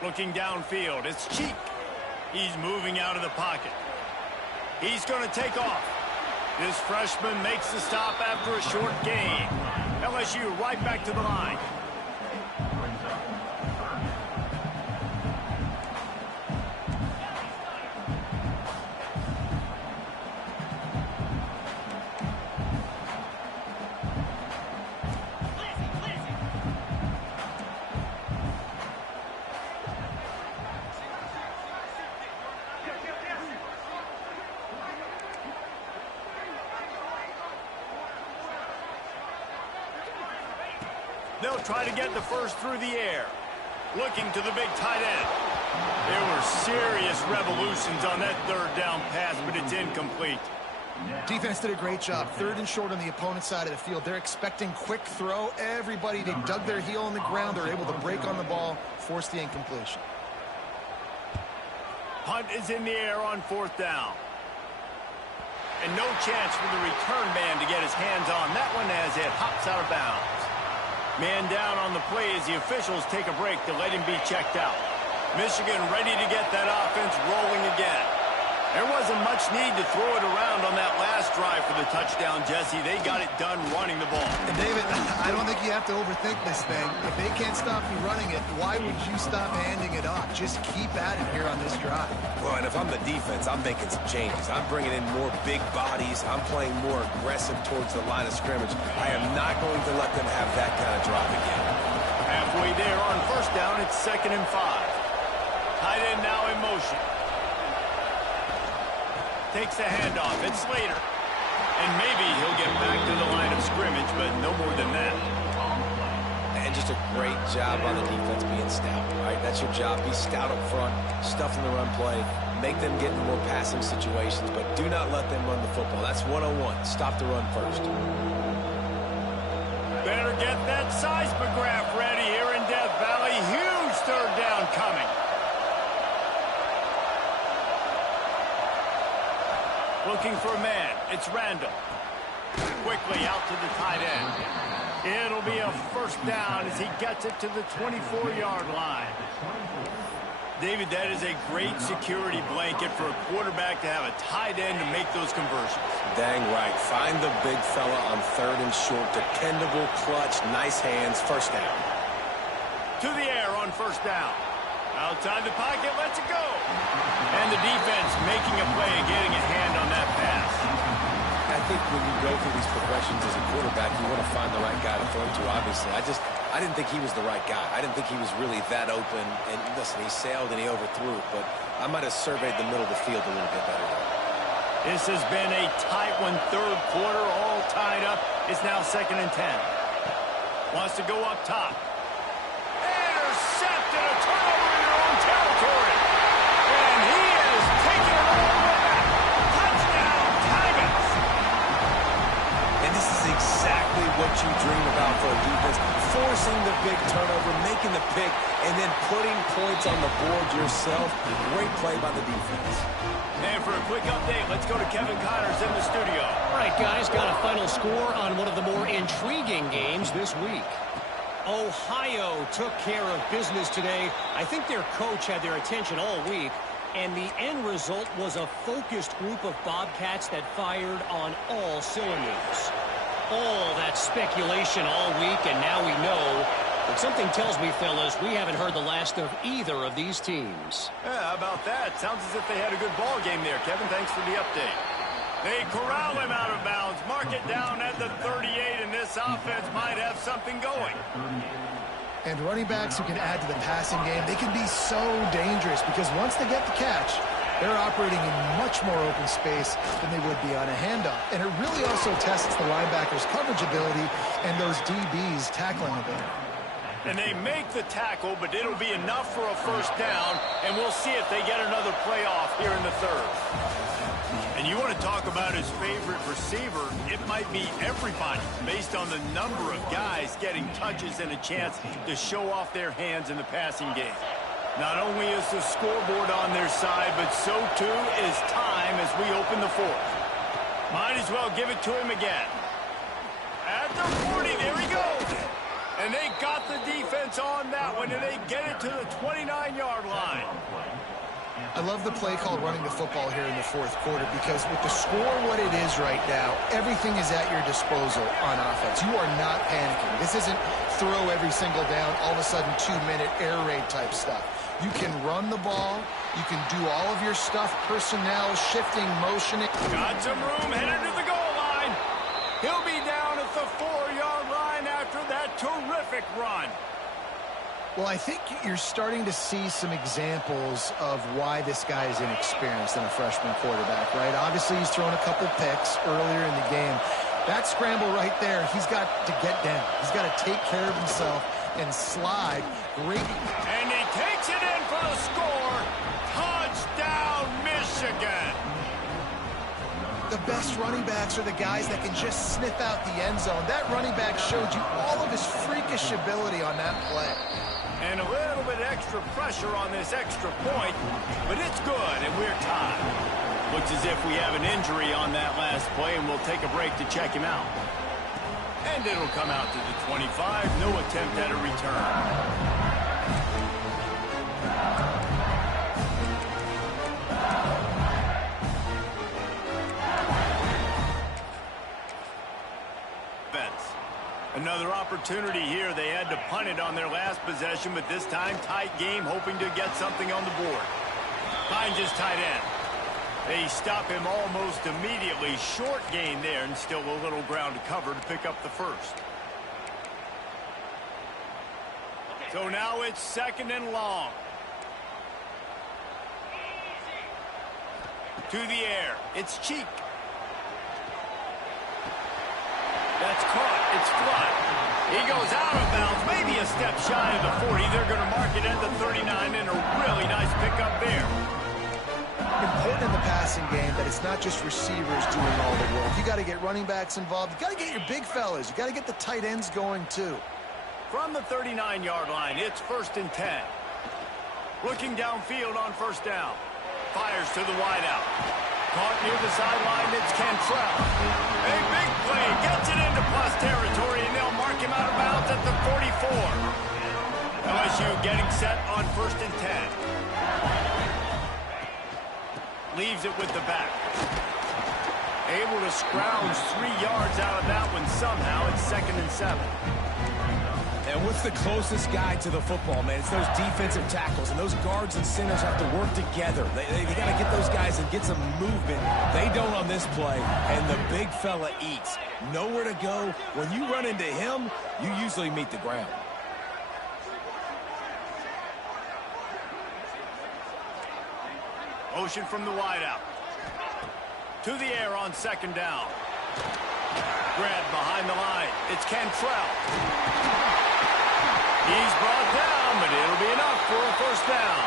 Looking downfield, it's Cheek. He's moving out of the pocket. He's going to take off. This freshman makes the stop after a short gain. LSU right back to the line. They'll try to get the first through the air. Looking to the big tight end. There were serious revolutions on that 3rd down pass, but it's incomplete. Defense did a great job. 3rd and short on the opponent's side of the field. They're expecting quick throw. Everybody, they dug their heel on the ground. They're able to break on the ball, force the incompletion. Punt is in the air on 4th down. And no chance for the return man to get his hands on that one as it hops out of bounds. Man down on the play as the officials take a break to let him be checked out. Michigan ready to get that offense rolling again. There wasn't much need to throw it around on that last drive for the touchdown, Jesse. They got it done running the ball. And David, I don't think you have to overthink this thing. If they can't stop you running it, why would you stop handing it off? Just keep at it here on this drive. Well, and if I'm the defense, I'm making some changes. I'm bringing in more big bodies. I'm playing more aggressive towards the line of scrimmage. I am not going to let them have that kind of drive again. Halfway there on first down, it's 2nd and 5. Tight end now in motion. Takes the handoff. It's Slater. And maybe he'll get back to the line of scrimmage, but no more than that. And just a great job on the defense being stout, right? That's your job. Be stout up front, stuff in the run play, make them get in more passing situations, but do not let them run the football. That's 101. Stop the run first. Better get that seismograph ready here in Death Valley. Huge 3rd down coming. Looking for a man. It's Randall. Quickly out to the tight end. It'll be a first down as he gets it to the 24-yard line. David, that is a great security blanket for a quarterback to have a tight end to make those conversions. Dang right. Find the big fella on 3rd and short. Dependable, clutch, nice hands. First down. To the air on first down. Outside the pocket, lets it go. And the defense making a play, getting a hand on that pass. I think when you go through these progressions as a quarterback, you want to find the right guy to throw to, obviously. I didn't think he was the right guy. I didn't think he was really that open. And listen, he sailed and he overthrew it, but I might have surveyed the middle of the field a little bit better. This has been a tight one, 3rd quarter, all tied up. It's now 2nd and 10. Wants to go up top. Intercepted, a turnover in their own territory. And he is taking it all the way back. Touchdown, Tigers. And this is exactly what you dream about for a defense. Forcing the big turnover, making the pick, and then putting points on the board yourself. Great play by the defense. And for a quick update, let's go to Kevin Connors in the studio. All right, guys, got a final score on one of the more intriguing games this week. Ohio took care of business today. I think their coach had their attention all week. And the end result was a focused group of Bobcats that fired on all cylinders. All that speculation all week, and now we know. But something tells me, fellas, we haven't heard the last of either of these teams. Yeah, how about that? Sounds as if they had a good ball game there, Kevin. Thanks for the update. They corral him out of bounds, mark it down at the 38, and this offense might have something going. And running backs who can add to the passing game, they can be so dangerous because once they get the catch, they're operating in much more open space than they would be on a handoff. And it really also tests the linebackers' coverage ability and those DBs' tackling ability. And they make the tackle, but it'll be enough for a first down, and we'll see if they get another playoff here in the third. And you want to talk about his favorite receiver, it might be everybody based on the number of guys getting touches and a chance to show off their hands in the passing game. Not only is the scoreboard on their side, but so too is time as we open the fourth. Might as well give it to him again. At the 40, there he goes. And they got the defense on that one, and they get it to the 29-yard line. I love the play call running the football here in the fourth quarter because with the score what it is right now, everything is at your disposal on offense. You are not panicking. This isn't throw every single down, all of a sudden 2-minute air raid type stuff. You can run the ball. You can do all of your stuff, personnel, shifting, motioning. Got some room headed to the goal line. He'll be down at the 4-yard line after that terrific run. Well, I think you're starting to see some examples of why this guy is inexperienced in a freshman quarterback, right? Obviously, he's thrown a couple picks earlier in the game. That scramble right there, he's got to get down. He's got to take care of himself and slide. Great. And he takes it in for the score. Touchdown, Michigan. The best running backs are the guys that can just sniff out the end zone. That running back showed you all of his freakish ability on that play. And a little bit extra pressure on this extra point, but it's good, and we're tied. Looks as if we have an injury on that last play, and we'll take a break to check him out. And it'll come out to the 25. No attempt at a return. Another opportunity here. They had to punt it on their last possession, but this time tight game, hoping to get something on the board. Finds his tight end. They stop him almost immediately. Short gain there, and still a little ground to cover to pick up the first. So now it's 2nd and long. To the air. It's Cheek. That's caught. It's flat. He goes out of bounds, maybe a step shy of the 40. They're going to mark it at the 39, and a really nice pickup there. Important in the passing game that it's not just receivers doing all the work. You got to get running backs involved. You got to get your big fellas. You got to get the tight ends going too. From the 39-yard line, it's 1st and 10. Looking downfield on 1st down. Fires to the wideout. Caught near the sideline, it's Cantrell. A big play, gets it into plus territory, and they'll mark him out of bounds at the 44. LSU getting set on 1st and 10. Leaves it with the back. Able to scrounge 3 yards out of that one somehow. It's 2nd and 7. And what's the closest guy to the football, man? It's those defensive tackles, and those guards and centers have to work together. They got to get those guys and get some movement. They don't on this play, and the big fella eats. Nowhere to go. When you run into him, you usually meet the ground. Motion from the wideout. To the air on 2nd down. Grabbed behind the line. It's Cantrell. He's brought down, but it'll be enough for a 1st down.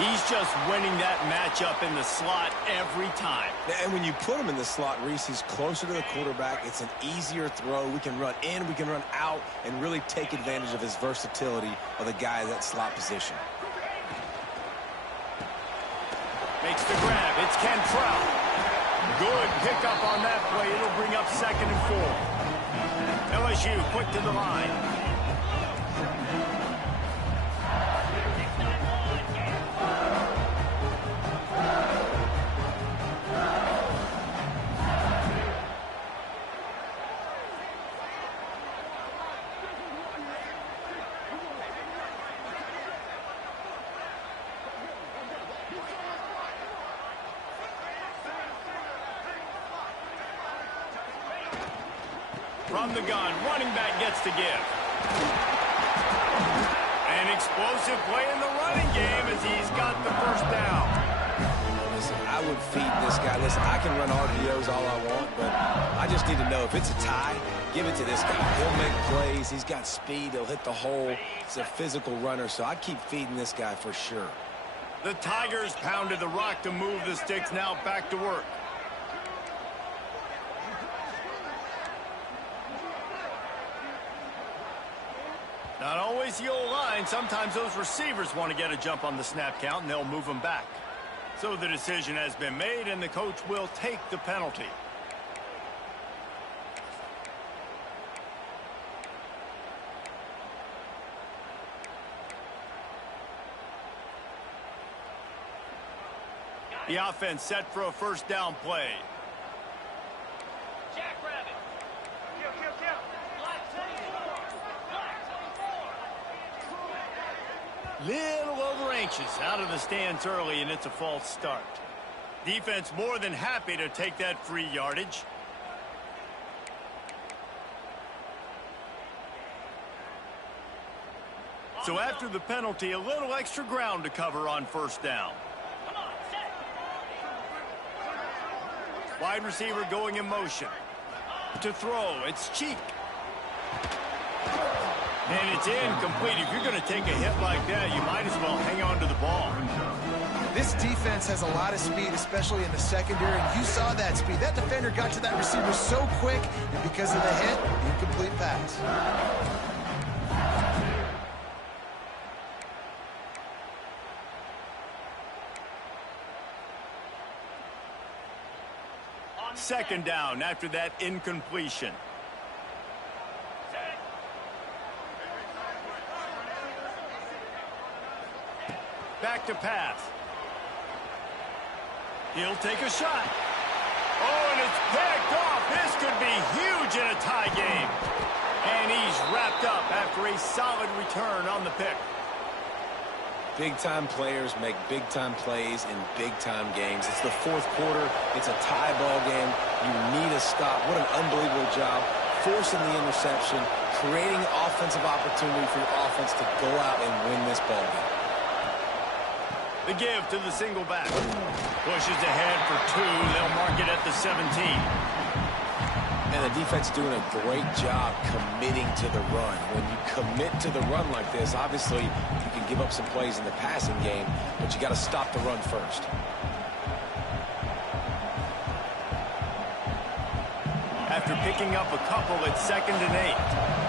He's just winning that matchup in the slot every time. And when you put him in the slot, Reese, he's closer to the quarterback. It's an easier throw. We can run in, we can run out, and really take advantage of his versatility of the guy in that slot position. Makes the grab. It's Cantrell. Good pickup on that play. It'll bring up 2nd and 4. LSU quick to the line. From the gun, running back gets to give. An explosive play in the running game as he's got the first down. Listen, I would feed this guy. Listen, I can run RPOs all I want, but I just need to know if it's a tie, give it to this guy. He'll make plays. He's got speed. He'll hit the hole. He's a physical runner, so I'd keep feeding this guy for sure. The Tigers pounded the rock to move the sticks, now back to work. Not always the old line. Sometimes those receivers want to get a jump on the snap count, and they'll move them back. So the decision has been made, and the coach will take the penalty. The offense set for a first down play. Jackrabbit. Black 24. Black 24. Little over anxious out of the stands early, and it's a false start. Defense more than happy to take that free yardage. So after the penalty, a little extra ground to cover on first down. Come on, set. Wide receiver going in motion. To throw, it's Cheek. And it's incomplete. If you're going to take a hit like that, you might as well hang on to the ball. This defense has a lot of speed, especially in the secondary, and you saw that speed. That defender got to that receiver so quick, and because of the hit, incomplete pass. Second down after that incompletion. Back to pass. He'll take a shot. Oh, and it's picked off. This could be huge in a tie game. And he's wrapped up after a solid return on the pick. Big-time players make big-time plays in big-time games. It's the fourth quarter. It's a tie ball game. You need a stop. What an unbelievable job. Forcing the interception, creating offensive opportunity for your offense to go out and win this ball game. The give to the single back. Pushes ahead for two. They'll mark it at the 17. And the defense doing a great job committing to the run. When you commit to the run like this, obviously you can give up some plays in the passing game, but you got to stop the run first. After picking up a couple, it's 2nd and 8.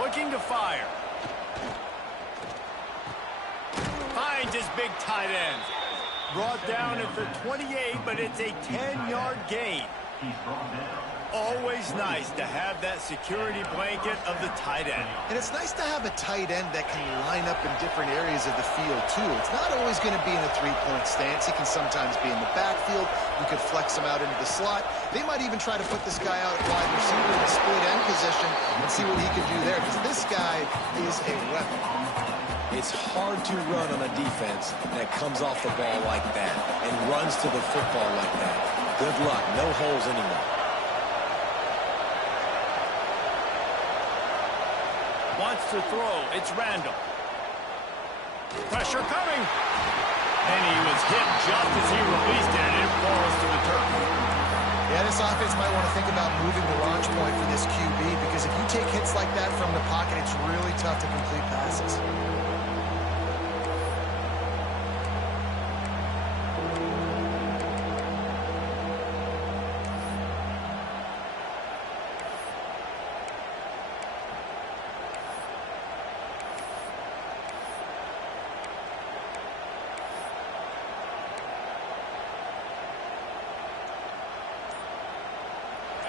Looking to fire. Finds his big tight end. Brought down at the 28, but it's a 10-yard gain. Always nice to have that security blanket of the tight end. And it's nice to have a tight end that can line up in different areas of the field, too. It's not always going to be in a three-point stance. He can sometimes be in the backfield. You could flex him out into the slot. They might even try to put this guy out at wide receiver in the split end position and see what he can do there, because this guy is a weapon. It's hard to run on a defense that comes off the ball like that and runs to the football like that. Good luck. No holes anymore. Wants to throw. It's Randall. Pressure coming. And he was hit just as he released it, and it falls to the turf. Yeah, this offense might want to think about moving the launch point for this QB, because if you take hits like that from the pocket, it's really tough to complete passes.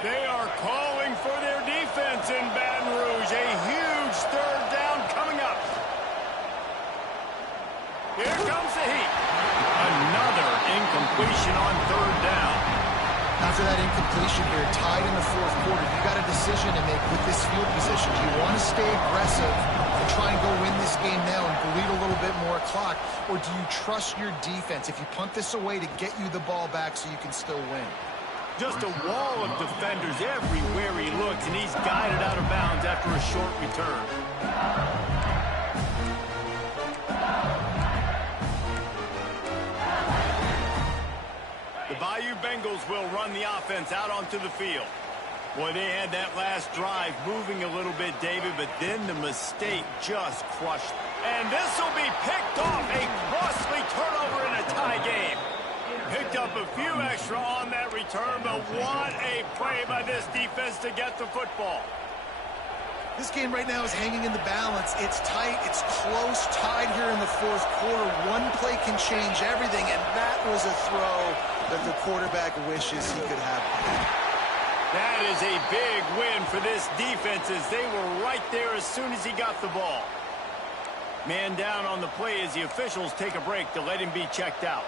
They are calling for their defense in Baton Rouge. A huge third down coming up. Here comes the heat. Another incompletion on third down. After that incompletion here, tied in the fourth quarter, you got a decision to make with this field position. Do you want to stay aggressive and try and go win this game now and bleed a little bit more clock, or do you trust your defense if you punt this away to get you the ball back so you can still win? Just a wall of defenders everywhere he looks, and he's guided out of bounds after a short return. The Bayou Bengals will run the offense out onto the field. Boy, they had that last drive moving a little bit, David, but then the mistake just crushed them. And this will be picked off. A costly turnover in a tie game. Picked up a few extra on that return, but what a play by this defense to get the football. This game right now is hanging in the balance. It's tight, it's close, tied here in the fourth quarter. One play can change everything, and that was a throw that the quarterback wishes he could have. That is a big win for this defense as they were right there as soon as he got the ball. Man down on the play as the officials take a break to let him be checked out.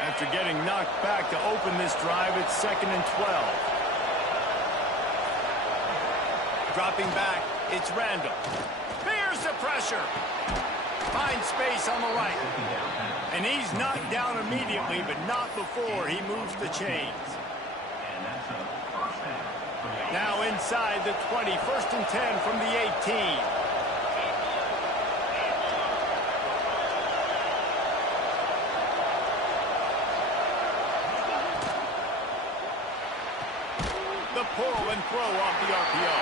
After getting knocked back to open this drive, it's 2nd and 12. Dropping back, it's Randall. Here's the pressure. Finds space on the right. And he's knocked down immediately, but not before he moves the chains. Now inside the 20, 1st and 10 from the 18. The pull and throw off the RPO.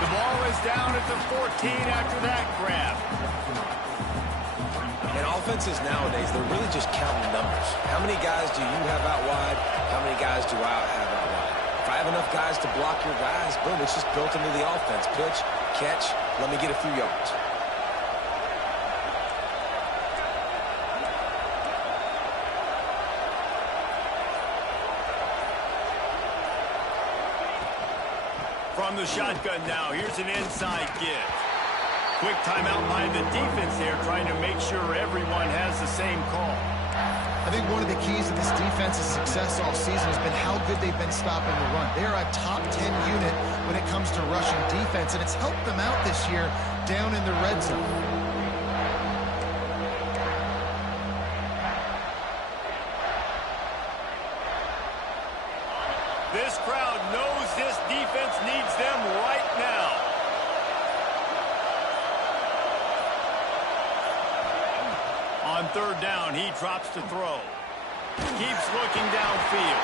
The ball is down at the 14 after that grab. And offenses nowadays, they're really just counting numbers. How many guys do you have out wide? How many guys do I have out wide? If I have enough guys to block your guys, boom, it's just built into the offense. Pitch, catch, let me get a few yards. From the shotgun now, here's an inside give. Quick timeout by the defense there, trying to make sure everyone has the same call. I think one of the keys of this defense's success all season has been how good they've been stopping the run. They're a top 10 unit when it comes to rushing defense, and it's helped them out this year down in the red zone. This crowd knows this defense needs them right now. On 3rd down, he drops to throw. Keeps looking downfield.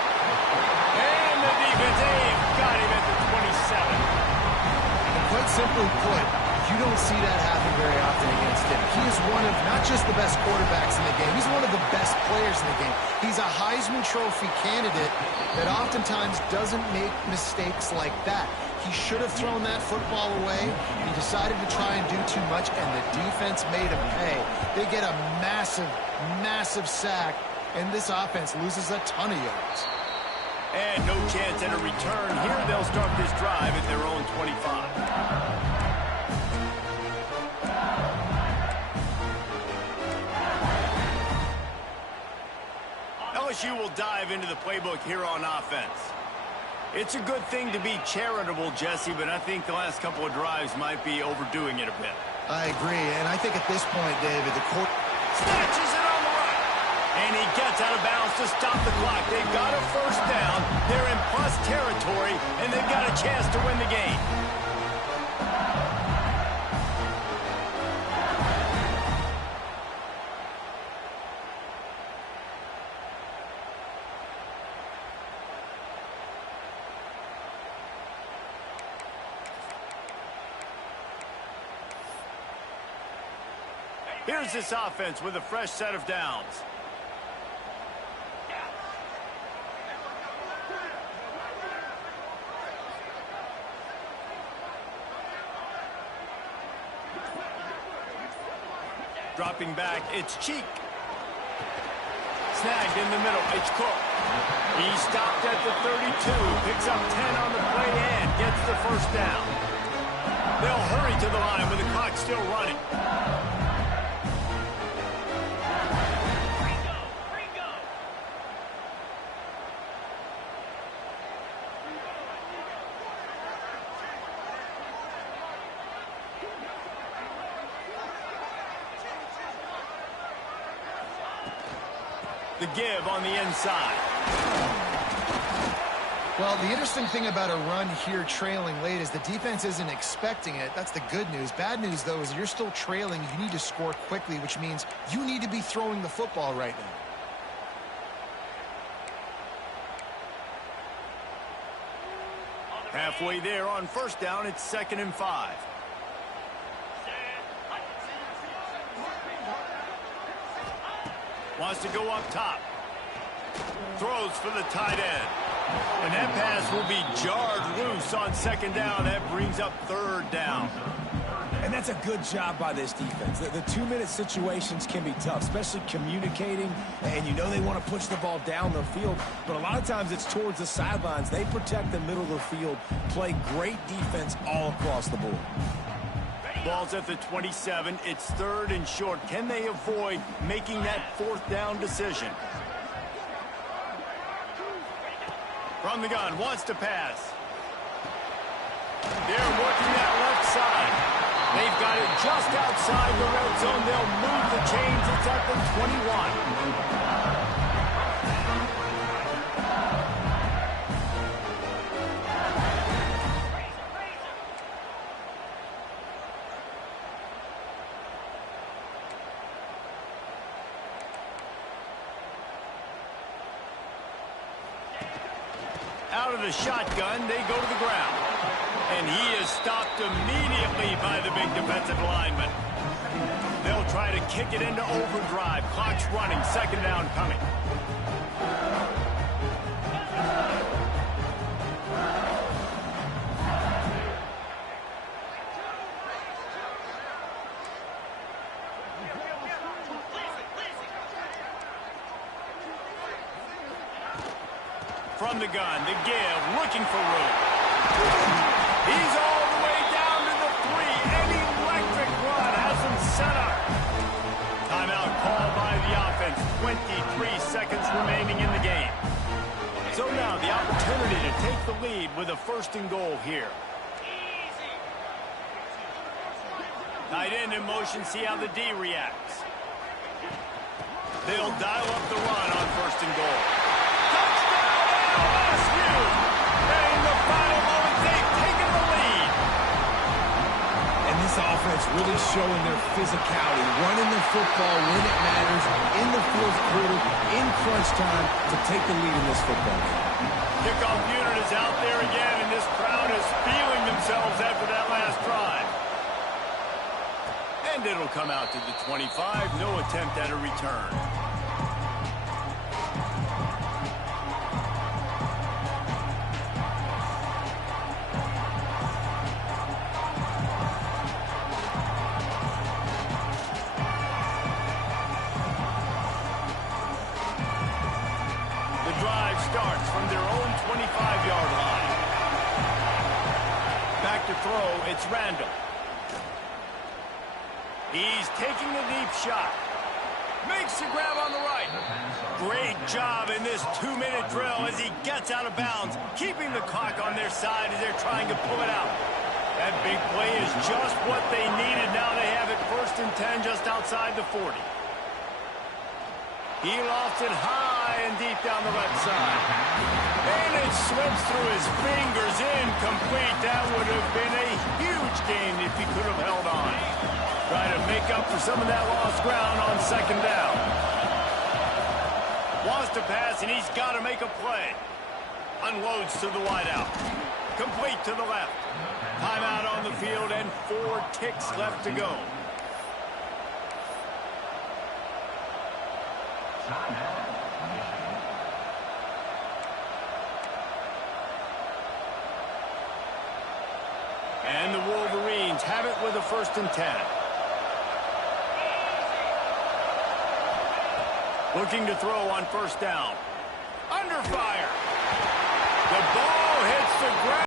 And the defense, they've got him at the 27. And quite simply put, you don't see that happen very often against him. He is one of not just the best quarterbacks in the game, he's one of the best players in the game. He's a Heisman Trophy candidate that oftentimes doesn't make mistakes like that. He should have thrown that football away. He decided to try and do too much, and the defense made him pay. They get a massive, massive sack, and this offense loses a ton of yards. And no chance at a return. Here they'll start this drive at their own 25. LSU will dive into the playbook here on offense. It's a good thing to be charitable, Jesse, but I think the last couple of drives might be overdoing it a bit. I agree, and I think at this point, David, the court snatches it on the right. And he gets out of bounds to stop the clock. They've got a 1st down. They're in plus territory, and they've got a chance to win the game. Here's this offense with a fresh set of downs. Dropping back, it's Cheek. Snagged in the middle, it's Cook. He stopped at the 32, picks up 10 on the play and gets the 1st down. They'll hurry to the line with the clock still running. The give on the inside. Well, the interesting thing about a run here trailing late is the defense isn't expecting it. That's the good news. Bad news, though, is you're still trailing. You need to score quickly, which means you need to be throwing the football right now. Halfway there on first down, it's 2nd and 5. Wants to go up top. Throws for the tight end. And that pass will be jarred loose on 2nd down. That brings up 3rd down. And that's a good job by this defense. The 2-minute situations can be tough, especially communicating, and you know they want to push the ball down the field, but a lot of times it's towards the sidelines. They protect the middle of the field, play great defense all across the board. Ball's at the 27. It's 3rd and short. Can they avoid making that 4th down decision? From the gun, wants to pass. They're working that left side. They've got it just outside the red zone. They'll move the chains. It's at the 21. Out of the shotgun, they go to the ground. And he is stopped immediately by the big defensive lineman. They'll try to kick it into overdrive. Clock's running. 2nd down coming. From the gun, the give, looking for room. He's all the way down to the 3. An electric run has him set up. Timeout called by the offense. 23 seconds remaining in the game. So now the opportunity to take the lead with a 1st and goal here. Tight end in motion, see how the D reacts. They'll dial up the run on 1st and goal. In the final moments, they've taken the lead. And this offense really showing their physicality, running the football when it matters, in the 4th quarter, in crunch time, to take the lead in this football game. Kickoff unit is out there again, and this crowd is feeling themselves after that last drive. And it'll come out to the 25. No attempt at a return. Starts from their own 25-yard line. Back to throw, it's Randall. He's taking the deep shot. Makes the grab on the right. Great job in this 2-minute drill as he gets out of bounds, keeping the clock on their side as they're trying to pull it out. That big play is just what they needed. Now they have it 1st and 10 just outside the 40. He lofts it high and deep down the left side. And it slips through his fingers, incomplete. That would have been a huge gain if he could have held on. Try to make up for some of that lost ground on 2nd down. Wants to pass, and he's got to make a play. Unloads to the wideout. Complete to the left. Timeout on the field, and 4 ticks left to go. And the Wolverines have it with a 1st and 10. Looking to throw on 1st down. Under fire. The ball hits the ground.